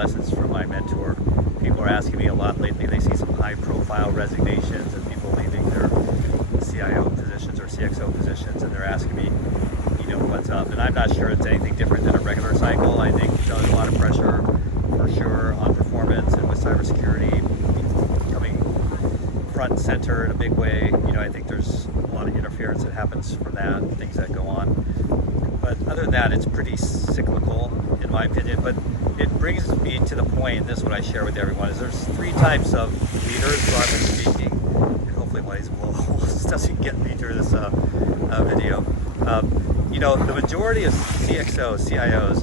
lessons from my mentor. People are asking me a lot lately. They see some high-profile resignations and people leaving their CIO positions or CXO positions, and they're asking me, what's up? And I'm not sure it's anything different than a regular cycle. I think there's a lot of pressure, for sure, on performance, and with cybersecurity coming front and center in a big way. I think there's a lot of interference that happens from that, things that go on. But other than that, it's pretty cyclical, in my opinion. But it brings me to the point, and this is what I share with everyone, is there's three types of leaders, broadly speaking, and hopefully one of these blowholes doesn't get me through this video. The majority of CXOs, CIOs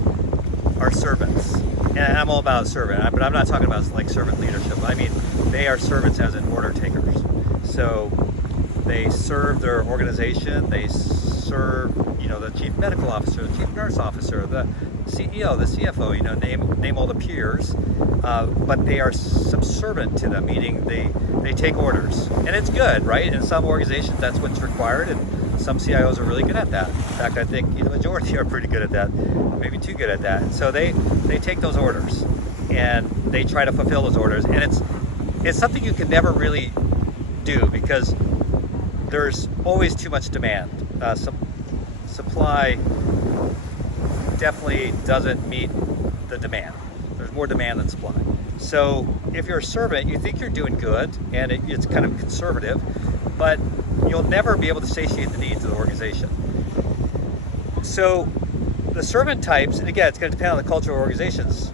are servants. And I'm all about servant, but I'm not talking about like servant leadership. I mean, they are servants as in order takers. So they serve their organization, they serve, the chief medical officer, the chief nurse officer, the CEO, the CFO, name all the peers, but they are subservient to them, meaning they take orders. And it's good, right? In some organizations, that's what's required, and some CIOs are really good at that. In fact, I think the majority are pretty good at that, maybe too good at that. And so they take those orders, and they try to fulfill those orders. And it's something you can never really do because there's always too much demand. Supply definitely doesn't meet the demand. There's more demand than supply. So if you're a servant, you think you're doing good, and it's kind of conservative, but you'll never be able to satiate the needs of the organization. So the servant types, and again, it's going to depend on the culture of organizations.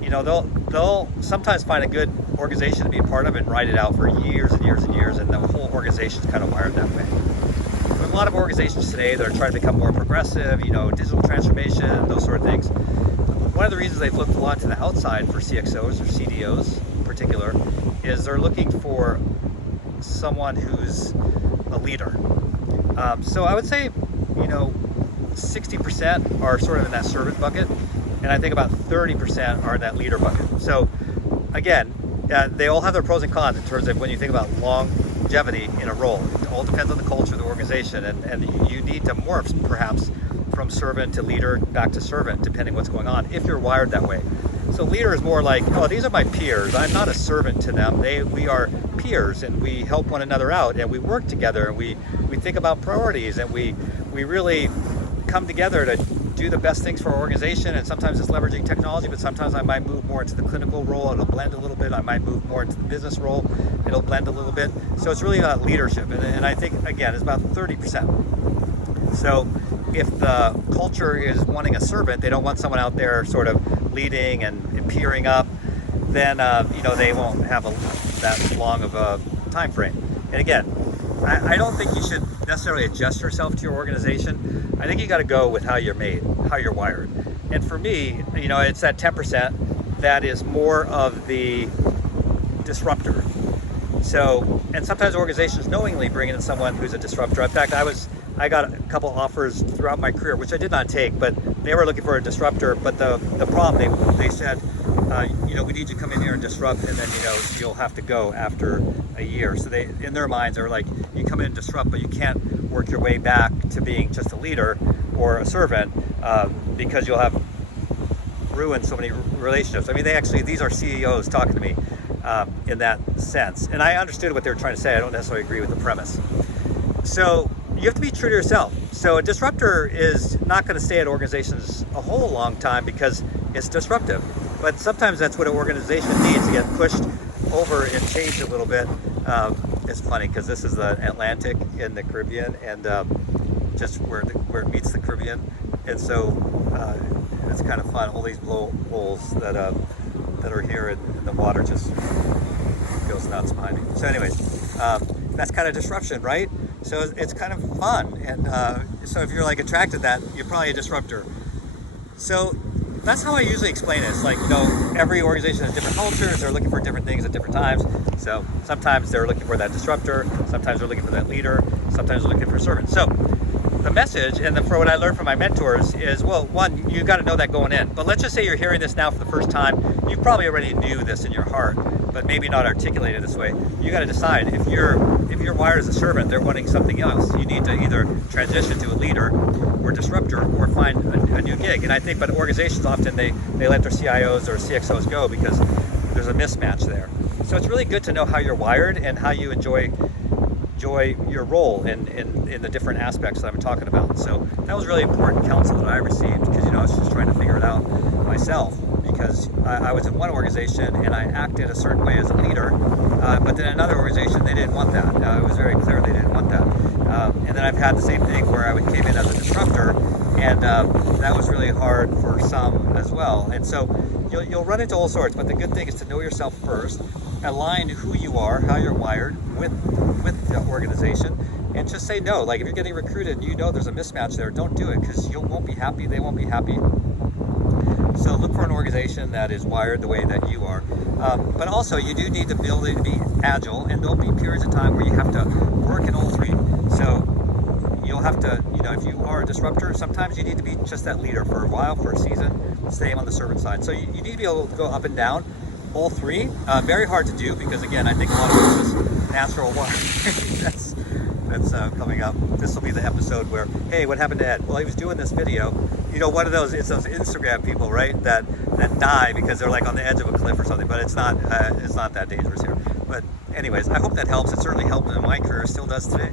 They'll sometimes find a good organization to be a part of and ride it out for years and years and years, and the whole organization's kind of wired that way. There's a lot of organizations today that are trying to become more progressive, digital transformation, those sort of things. One of the reasons they've looked a lot to the outside for CXOs or CDOs in particular is they're looking for someone who's a leader. So I would say, 60% are sort of in that servant bucket, and I think about 30% are in that leader bucket. So again, they all have their pros and cons in terms of when you think about longevity in a role. It all depends on the culture of the organization, and you need to morph perhaps from servant to leader back to servant, depending what's going on, if you're wired that way. So leader is more like, these are my peers. I'm not a servant to them. We are peers, and we help one another out, and we work together, and we think about priorities, and we really come together to do the best things for our organization. And sometimes it's leveraging technology, but sometimes I might move more into the clinical role. It'll blend a little bit. I might move more into the business role. It'll blend a little bit. So it's really about leadership. And I think, again, it's about 30%. So if the culture is wanting a servant, they don't want someone out there sort of leading and peering up, then they won't have that long of a time frame. And again, I don't think you should necessarily adjust yourself to your organization. I think you got to go with how you're made, how you're wired. And for me, it's that 10% that is more of the disruptor. So, and sometimes organizations knowingly bring in someone who's a disruptor. In fact, I got a couple offers throughout my career, which I did not take, but they were looking for a disruptor. But the problem, they said, we need you to come in here and disrupt, and then, you'll have to go after a year. So they, in their minds, are like, you come in and disrupt, but you can't work your way back to being just a leader or a servant because you'll have ruined so many relationships. I mean, these are CEOs talking to me in that sense. And I understood what they were trying to say. I don't necessarily agree with the premise. So you have to be true to yourself. So a disruptor is not going to stay at organizations a whole long time because it's disruptive. But sometimes that's what an organization needs to get pushed over and changed a little bit. It's funny because this is the Atlantic in the Caribbean, and just where it meets the Caribbean, and so it's kind of fun. All these blowholes that are here, and the water just goes nuts behind me. So, anyways, that's kind of disruption, right? So it's kind of fun, and so if you're like attracted to that, you're probably a disruptor. So that's how I usually explain it. It's like, every organization has different cultures. They're looking for different things at different times. So sometimes they're looking for that disruptor. Sometimes they're looking for that leader. Sometimes they're looking for a servant. So the message, and for what I learned from my mentors is, well, one, you got to know that going in. But let's just say you're hearing this now for the first time. You probably already knew this in your heart, but maybe not articulated this way. You got to decide if you're wired as a servant, they're wanting something else. You need to either transition to a leader or disruptor, or find a new gig. And I think, but organizations often they let their CIOs or CXOs go because there's a mismatch there. So it's really good to know how you're wired and how you enjoy your role in the different aspects that I'm talking about. So that was really important counsel that I received, because I was just trying to figure it out myself, because I was in one organization and I acted a certain way as a leader, but then another organization, they didn't want that. It was very clear they didn't want that. And then I've had the same thing where I came in as a disruptor, and that was really hard for some as well. And so you'll run into all sorts, but the good thing is to know yourself first, align who you are, how you're wired with the organization, and just say no. Like if you're getting recruited and there's a mismatch there, don't do it, because you won't be happy, they won't be happy. So look for an organization that is wired the way that you are. But also you do need the ability to be agile, and there'll be periods of time where you have to work in all three. So you'll have to, if you are a disruptor, sometimes you need to be just that leader for a while, for a season, stay on the servant side. So you need to be able to go up and down all three. Very hard to do, because again, I think a lot of it is natural one. that's coming up. This will be the episode where, hey, what happened to Ed? Well, he was doing this video. One of those, it's those Instagram people, right, that die because they're like on the edge of a cliff or something, but it's not that dangerous here. But anyways, I hope that helps. It certainly helped in my career, still does today.